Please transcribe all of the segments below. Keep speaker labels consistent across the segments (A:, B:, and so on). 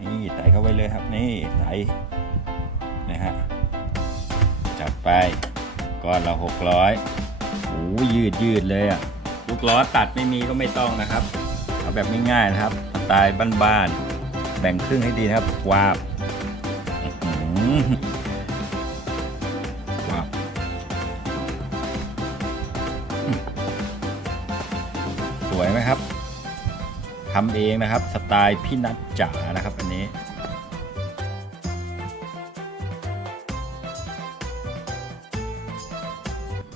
A: นี่ใส่เข้าไปเลยครับนี่ใส่นะฮะจัดไปก้อนละหกร้อยโอ้ยืดยืดเลยอะลูกล้อตัดไม่มีก็ไม่ต้องนะครับเอาแบบง่ายๆนะครับสไตล์บ้านๆแบ่งครึ่งให้ดีนะครับวาบ ทำเองนะครับ สไตล์พี่นัทจ๋านะครับอันนี้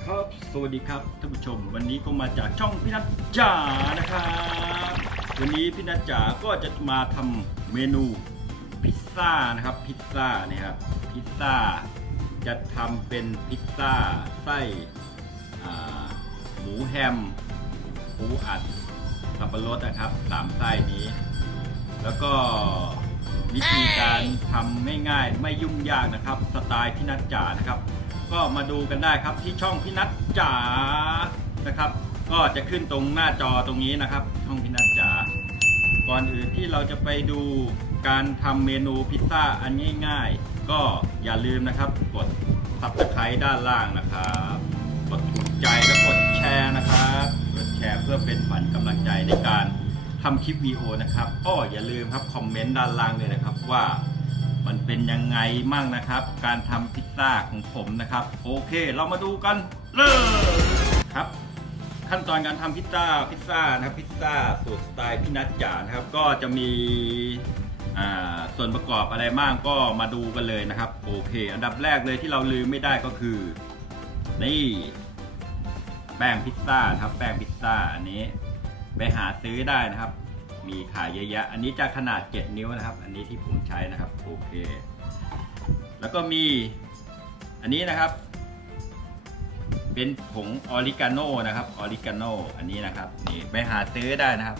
A: ครับสวัสดีครับท่านผู้ชม วันนี้ก็มาจากช่องพี่นัทจ๋านะครับวันนี้พี่นัทจ๋าก็จะมาทำเมนูพิซซ่านะครับพิซซ่าเนี่ยครับพิซซ่าจะทำเป็นพิซซ่าไส้หมูแฮมหมูอัด บปะรดนะครับสามไส้นี้ แล้วก็วิธีการทำไม่ง่ายไม่ยุ่งยากนะครับ สไตล์พี่นัทจ๋านะครับ ก็มาดูกันได้ครับที่ช่องพี่นัทจ๋านะครับ ก็จะขึ้นตรงหน้าจอตรงนี้นะครับ ช่องพี่นัทจ๋าก่อนอื่นที่เราจะไปดูการทำเมนูพิซซ่าอันง่ายๆ ก็อย่าลืมนะครับ กด subscribe ด้านล่างนะครับ กดถูกใจและกดแชร์นะครับกด แชร์ เพื่อเป็นขวัญกำลังใจในการทำคลิปวีโอนะครับอ้ออย่าลืมครับคอมเมนต์ด้านล่างเลยนะครับว่ามันเป็นยังไงมั่งนะครับ การทำพิซซ่าของผมนะครับ โอเคเรามาดูกันเลยครับ ขั้นตอนการทำพิซซ่าพิซซ่านะครับพิซซ่าสูตรสไตล์พี่นัทจ๋านะครับ ก็จะมีส่วนประกอบอะไรบ้างก็มาดูกันเลยนะครับ โอเค อันดับแรกเลยที่เราลืมไม่ได้ก็คือ นี่ แป้งพิซซ่านะครับ แป้งพิซซ่าอันนี้ไปหาซื้อได้นะครับ มีขายเยอะแยะ อันนี้จะขนาด 7 นิ้วนะครับ อันนี้ที่ผมใช้นะครับโอเค แล้วก็มีอันนี้นะครับ เป็นผงออริกาโนนะครับออริกาโนอันนี้นะครับนี่ไปหาซื้อได้นะครับ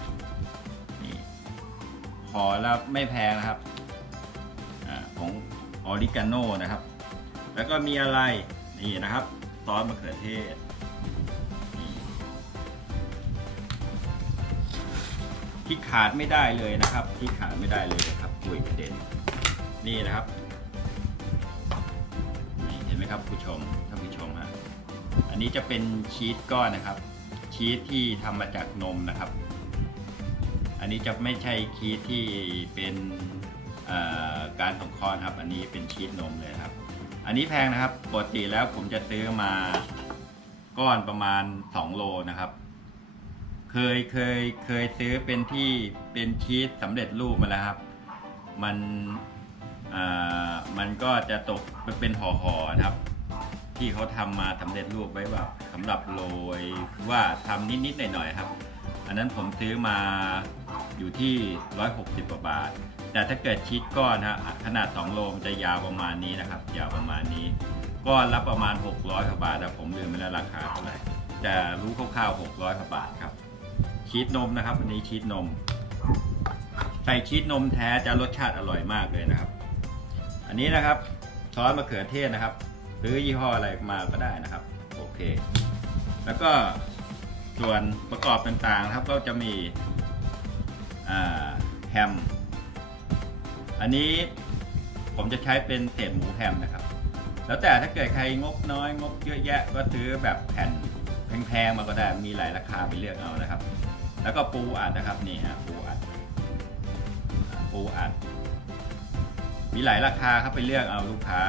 A: นี่ขอแล้วไม่แพงนะครับผงออริกาโนนะครับ แล้วก็มีอะไรนี่นะครับซอสมะเขือเทศ ที่ขาดไม่ได้เลยนะครับ ที่ขาดไม่ได้เลยครับกุยกระเด็นนี่นะครับนี่เห็นไหมครับผู้ชมท่านผู้ชมฮะอันนี้จะเป็นชีสก้อนนะครับ ชีสที่ทำมาจากนมนะครับ อันนี้จะไม่ใช่ชีสที่เป็นการของคอนครับ อันนี้เป็นชีสนมเลยครับ อันนี้แพงนะครับปกติแล้วผมจะซื้อมาก้อนประมาณ 2 โลนะครับ เคยเคยเคยซื้อเป็นที่เป็นชีสสำเร็จรูปมาแล้วครับ มันอ่ามันก็จะตกเป็นห่อๆนะครับ ที่เขาทำมาสำเร็จรูปไว้แบบสำหรับโรยว่าทำนิดๆหน่อยๆครับ อันนั้นผมซื้อมาอยู่ที่ 160กว่าบาท แต่ถ้าเกิดชีสก้อนฮะขนาด 2 โลมันจะยาวประมาณนี้นะครับ ยาวประมาณนี้ ก้อนละประมาณ 600กว่าบาทแต่ผมลืมไปแล้วราคาเท่าไหร่แต่รู้คร่าวๆ600กว่าบาทครับ ชีสนมนะครับ อันนี้ชีสนม ใส่ชีสนมแท้จะรสชาติอร่อยมากเลยนะครับ อันนี้นะครับซอสมะเขือเทศนะครับ หรือยี่ห้ออะไรมาก็ได้นะครับ โอเค แล้วก็ส่วนประกอบต่างๆนะครับก็จะมีแฮม อันนี้ผมจะใช้เป็นเศษหมูแฮมนะครับ แล้วแต่ถ้าเกิดใครงบน้อยงบเยอะแยะก็ซื้อแบบแผ่นแพงๆมาก็ได้มีหลายราคาไปเลือกเอานะครับ แล้วก็ปูอัดนะครับนี่ฮะปูอัดปูอัด มีหลายราคาครับไปเลือกเอาลูกค้า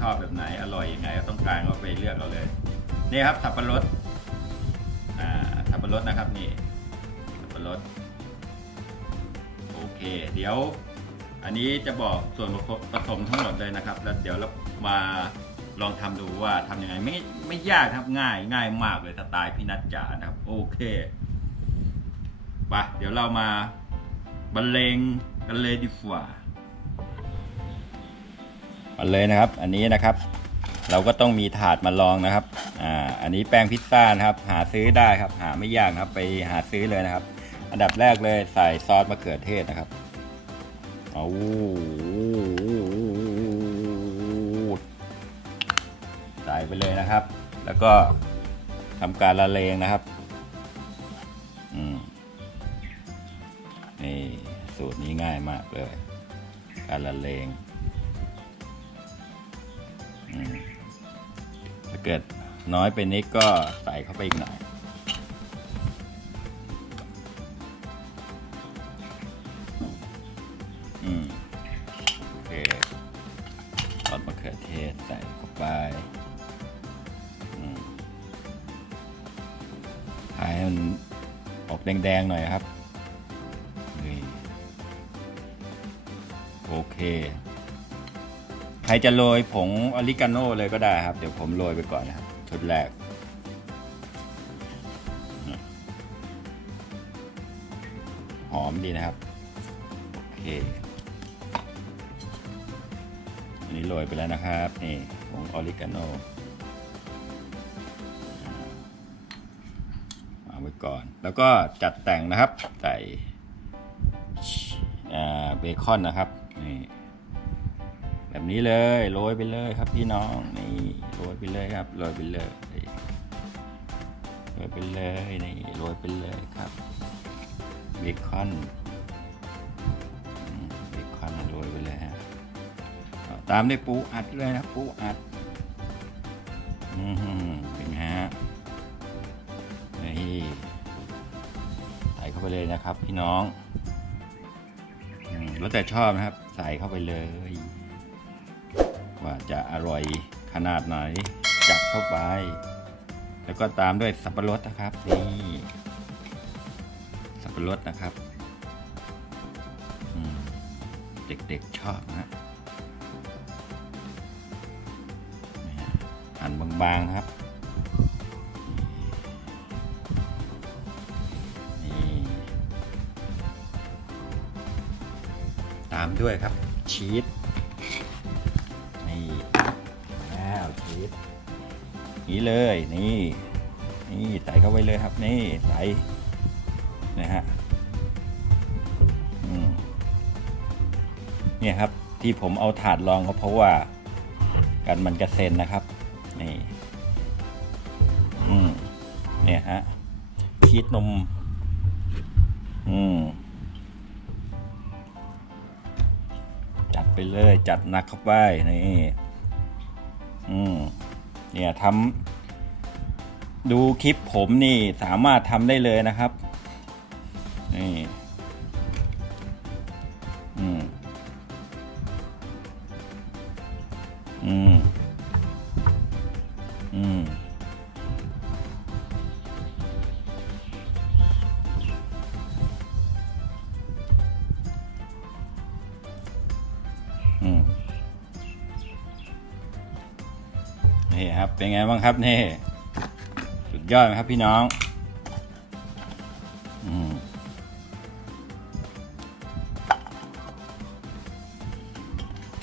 A: ชอบแบบไหนอร่อยยังไงก็ต้องการก็ไปเลือกเอาเลยนี่ครับสับปะรดอ่าสับปะรดนะครับนี่สับปะรดโอเค เดี๋ยว อันนี้จะบอกส่วนผสมทั้งหมดเลยนะครับ แล้วเดี๋ยวเรามาลองทำดูว่าทำยังไงไม่ไม่ยากครับง่ายง่ายมากเลยสไตล์พี่นัทจ๋านะครับ โอเค ไปเดี๋ยวเรามาบรรเลงกันเลยดีกว่ามาเลยนะครับ อันนี้นะครับ เราก็ต้องมีถาดมาลองนะครับอ่าอันนี้แป้งพิซซ่านะครับ หาซื้อได้ครับ หาไม่ยากนะครับ ไปหาซื้อเลยนะครับ อันดับแรกเลยใส่ซอสมะเขือเทศนะครับเอาใส่ไปเลยนะครับ แล้วก็ทำการละเลงนะครับ ง่ายมากเลย การละเลงถ้าเกิดน้อยไปนิดก็ใส่เข้าไปอีกหน่อยโอเคทอดมะเขือเทศใส่เข้าไปให้มันออกแดงๆหน่อยครับ โอเค ใครจะโรยผงออริกาโน่เลยก็ได้ครับ เดี๋ยวผมโรยไปก่อนนะครับ ชุดแรก หอมดีนะครับ โอเค อันนี้โรยไปแล้วนะครับ นี่ผงออริกาโน่วางไว้ก่อน แล้วก็จัดแต่งนะครับ ใส่เบคอนนะครับ นี่แบบนี้เลยโรยไปเลยครับพี่น้องนี่โรยไปเลยครับโรยไปเลยโรยไปเลยนี่โรยไปเลยครับเบคอนเบคอนโรยไปเลยฮะตามด้วยปูอัดเลยนะปูอัดอือหือเป็นไงฮะนี่ใส่เข้าไปเลยนะครับพี่น้องแล้วแต่ชอบนะครับ ใส่เข้าไปเลย ว่าจะอร่อยขนาดไหน จับเข้าไป แล้วก็ตามด้วยสับปะรดนะครับ นี่สับปะรดนะครับเด็กๆชอบนะหั่นบางๆครับามด้วยครับชีสนี่แล้วชีสนี่เลยนี่นี่ใส่เข้าไปเลยครับนี่ใส่นะฮะเนี่ยครับที่ผมเอาถาดรองก็เพราะว่ากันมันกระเซ็นนะครับนี่อืมเนี่ยฮะชีสนมอืม ไปเลยจัดหนักเข้าไปนี่อืมเนี่ยทำดูคลิปผมนี่สามารถทำได้เลยนะครับนี่อืมอืม เป็นไงบ้างครับนี่สุดยอดไหมครับพี่น้องอืม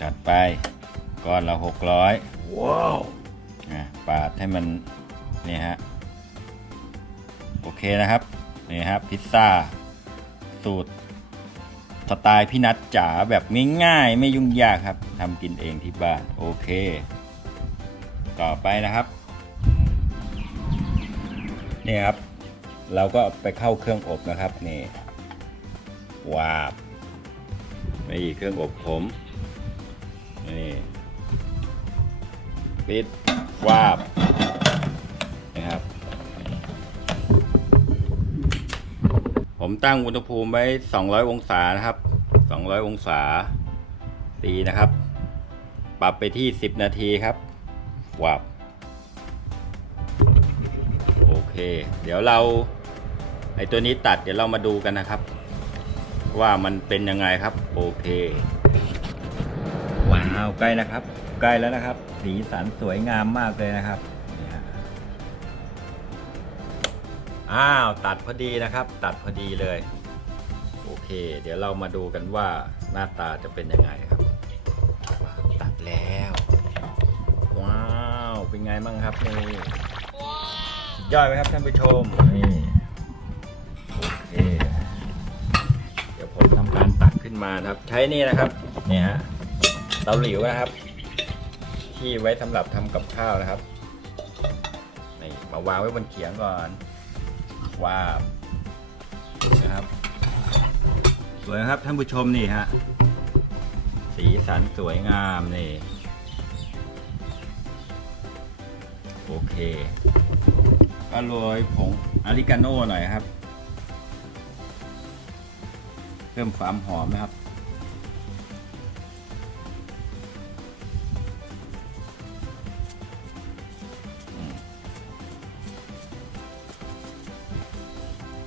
A: จัดไปก้อนละหกร้อย
B: ว้าว
A: อะปาดให้มันนี่ฮะโอเคนะครับนี่ครับพิซซ่าสูตรสไตล์พี่นัทจ๋าแบบง่ายๆ ไม่ยุ่งยากครับทำกินเองที่บ้าน โอเค ต่อไปนะครับนี่ครับ เราก็ไปเข้าเครื่องอบนะครับนี่วาบนี่เครื่องอบผมนี่ปิดวาบนะครับ ผมตั้งอุณหภูมิไว้ 200 องศานะครับ 200 องศาตีนะครับ ปรับไปที่ 10 นาทีครับ วาบโอเค เดี๋ยวเราไอตัวนี้ตัดเดี๋ยวเรามาดูกันนะครับ ว่ามันเป็นยังไงครับ โอเคว้าวใกล้นะครับ ใกล้แล้วนะครับ สีสันสวยงามมากเลยนะครับอ้าวตัดพอดีนะครับ ตัดพอดีเลย โอเค เดี๋ยวเรามาดูกันว่าหน้าตาจะเป็นยังไง งบ้างครับนี่สุดยไหมครับท่านผู้ชมนี่โอเคเดี๋ยวผมทำการตัดขึ้นมานะครับ ใช้นี่นะครับเนี่ยฮะเตาหลิวนะครับ ที่ไว้สำหรับทำกับข้าวนะครับนี่มาวางไว้บนเขียงก่อนวาวนะครับสวยนะครับท่านผู้ชมนี่ฮะสีสันสวยงามนี่ โอเค ก็โรยผงอาริกาโน่หน่อยครับ เพิ่มความหอมนะครับ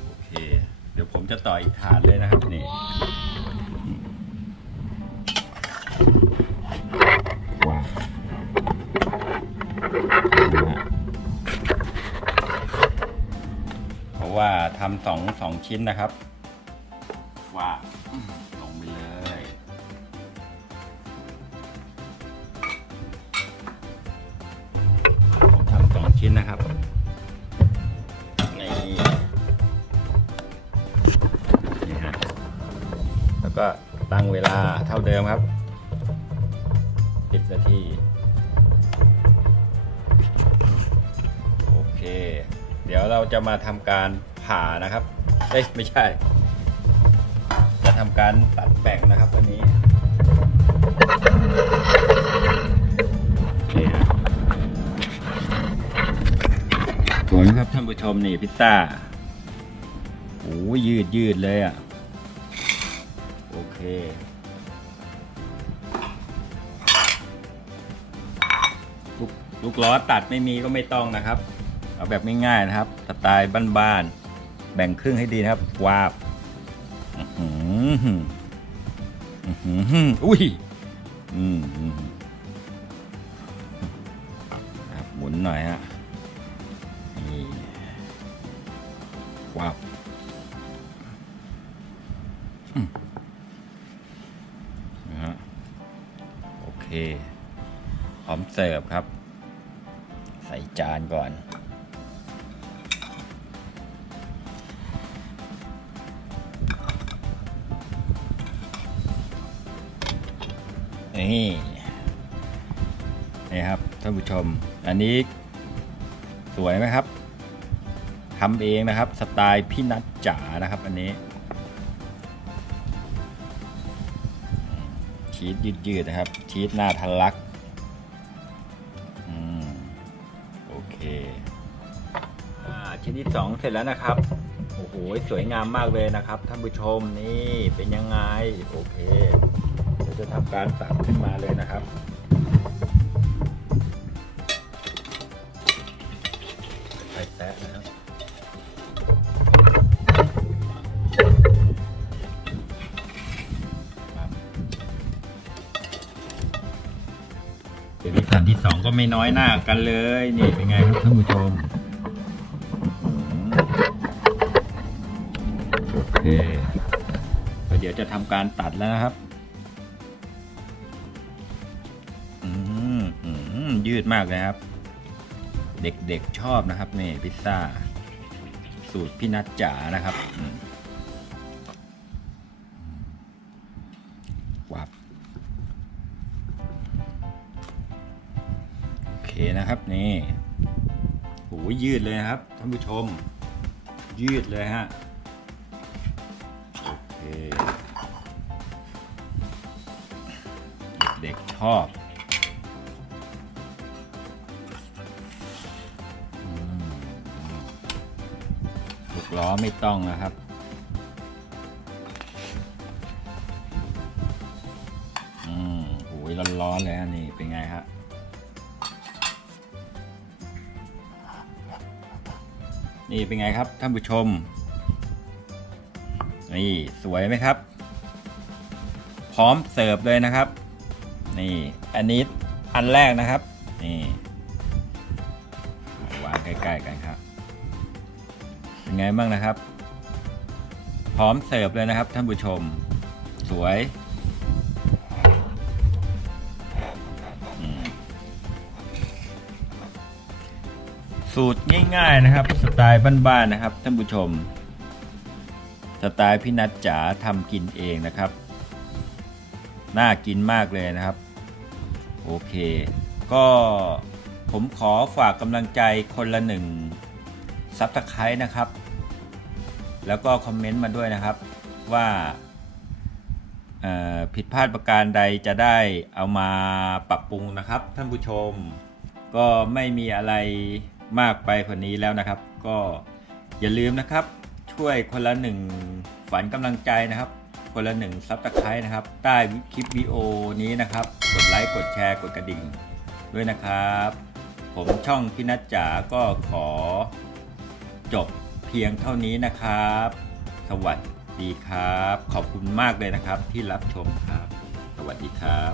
A: โอเค เดี๋ยวผมจะต่ออีกถาดเลยนะครับนี่ สองสองชิ้นนะครับว้าวลงไปเลยผมทำสองชิ้นนะครับนี่นี่ฮะแล้วก็ตั้งเวลาเท่าเดิมครับ10นาทีโอเค เดี๋ยวเราจะมาทำการ ผ่านะครับเอ้ยไม่ใช่ จะทำการตัดแบ่งนะครับอันนี้นี่ฮะสวยไหมครับท่านผู้ชมนี่พิซซ่าโอ้ยยืดยืดเลยอะ โอเคลูกลูกล้อตัดไม่มีก็ไม่ต้องนะครับ เอาแบบง่ายๆนะครับสไตล์บ้านๆ แบ่งครึ่งให้ดีนะครับวาบอื้อหืออื้อหืออุ้ยอืมอืมครับหมุนหน่อยฮะนี่วาบนะฮะโอเค พร้อมเสิร์ฟครับ ใส่จานก่อน นี่นี่ครับท่านผู้ชม อันนี้สวยไหมครับทำเองนะครับสไตล์พี่นัทจ๋านะครับ อันนี้ชีสยืดๆนะครับ ชีสหน้าทะลักอืมโอเคอ่าชิ้นที่สองเสร็จแล้วนะครับโอ้โหสวยงามมากเลยนะครับท่านผู้ชมนี่เป็นยังไงโอเค จะทำการตักขึ้นมาเลยนะครับไปแตะนะครับเดี๋ยวนี้สันที่สองก็ไม่น้อยหน้ากันเลย นี่เป็นไงครับท่านผู้ชมโอเคเดี๋ยวจะทำการตัดแล้วนะครับ ยืดมากเลยครับ เด็กๆชอบนะครับนี่พิซซ่า สูตรพี่นัทจ๋านะครับวับโอเคนะครับนี่โอ้ยยืดเลยครับท่านผู้ชม ยืดเลยฮะโอเคเด็กๆชอบ 6ล้อไม่ต้องนะครับ อืมโอ้ยร้อนๆแล้วนี่เป็นไงครับนี่เป็นไงครับท่านผู้ชม นี่สวยไหมครับ พร้อมเสิร์ฟเลยนะครับ นี่อันนี้อันแรกนะครับ นี่วางใกล้ๆกันครับ ไงบ้างนะครับ พร้อมเสิร์ฟเลยนะครับท่านผู้ชม สวยสูตรง่ายๆนะครับ สไตล์บ้านๆนะครับท่านผู้ชม สไตล์พี่นัทจ๋าทำกินเองนะครับ น่ากินมากเลยนะครับ โอเค ก็ผมขอฝากกำลังใจคนละหนึ่งซับสไครต์นะครับ แล้วก็คอมเมนต์มาด้วยนะครับว่าผิดพลาดประการใดจะได้เอามาปรับปรุงนะครับ ท่านผู้ชม ก็ไม่มีอะไรมากไปกว่านี้แล้วนะครับ ก็อย่าลืมนะครับ ช่วยคนละหนึ่งฝันกำลังใจนะครับ คนละหนึ่งซับสไครต์นะครับ ใต้คลิปวิดีโอนี้นะครับ กดไลค์กดแชร์กดกระดิ่งด้วยนะครับ ผมช่องพี่นัทจ๋าก็ขอจบ เพียงเท่านี้นะครับ สวัสดีครับ ขอบคุณมากเลยนะครับที่รับชมครับ สวัสดีครับ